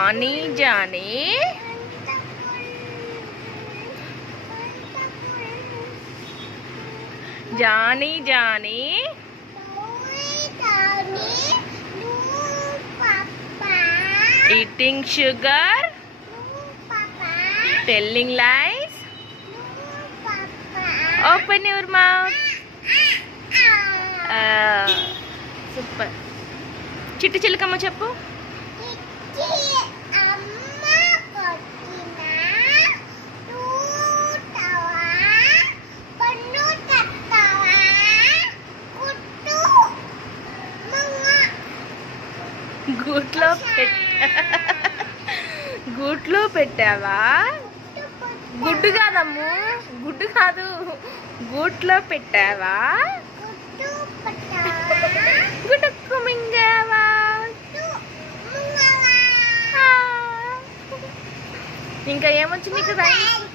Johnny Johnny Johnny Johnny eating sugar, telling lies. Open your mouth. Super. చిట్టి చిలకమ్మ చెప్పు. గూట్లో పెట్టావా? గుడ్డు కాదమ్ము, గుడ్డు కాదు, గూట్లో పెట్టావా? గుడ్డుకు మింగావా? ఇంకా ఏమొచ్చి నీకు రైస్?